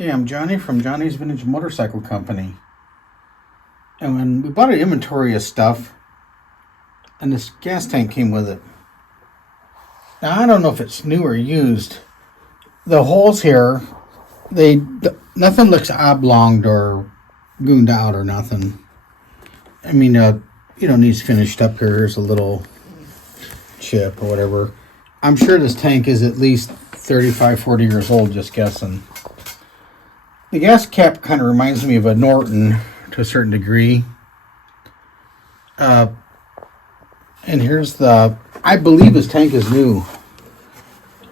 Hey, I'm Johnny from Johnny's Vintage Motorcycle Company. And when we bought an inventory of stuff, and this gas tank came with it. Now, I don't know if it's new or used. The holes here, nothing looks oblonged or gooned out or nothing. I mean, needs finished up here. Here's a little chip or whatever. I'm sure this tank is at least 35, 40 years old, just guessing. The gas cap kind of reminds me of a Norton to a certain degree. And here's I believe this tank is new.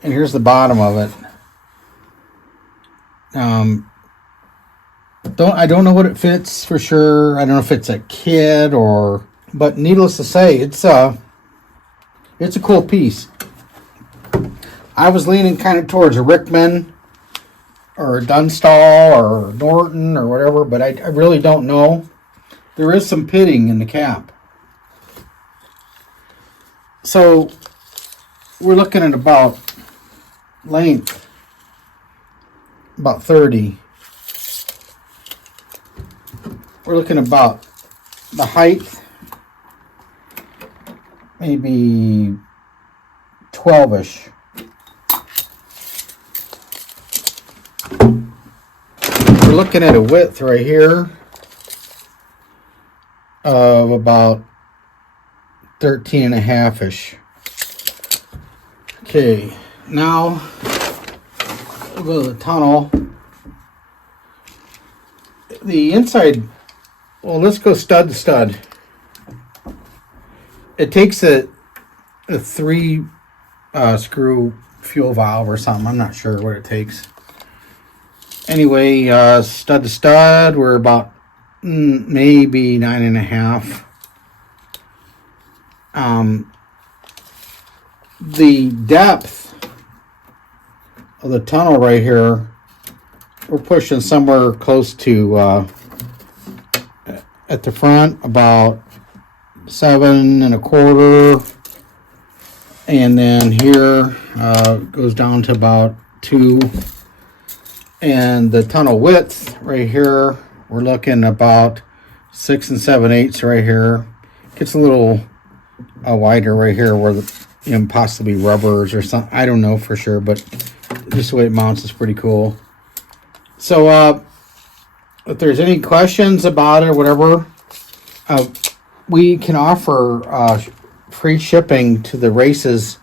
And here's the bottom of it. I don't know what it fits for sure. I don't know if it's a kit but needless to say, it's a cool piece. I was leaning kind of towards a Rickman or Dunstall or Norton or whatever, but I really don't know. There is some pitting in the cap. So we're looking at about length, about 30. We're looking about the height, maybe 12-ish. We're looking at a width right here of about 13.5-ish. Okay, now we'll go to the tunnel. The inside, well, let's go stud to stud. It takes a 3 screw fuel valve or something. I'm not sure what it takes. Anyway, stud to stud, we're about maybe 9.5. The depth of the tunnel right here, we're pushing somewhere close to at the front about 7.25, and then here goes down to about 2. And the tunnel width right here, we're looking about 6 7/8 right here. Gets a little wider right here where possibly rubbers or something. I don't know for sure, but just the way it mounts is pretty cool. So if there's any questions about it or whatever, we can offer free shipping to the races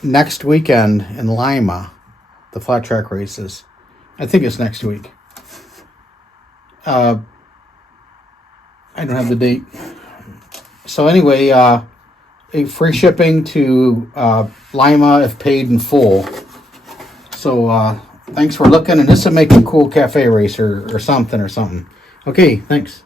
next weekend in Lima, the flat track races. I think it's next week. I don't have the date. So anyway, a free shipping to Lima if paid in full. So thanks for looking, and this will make a cool cafe race or something. Okay, thanks.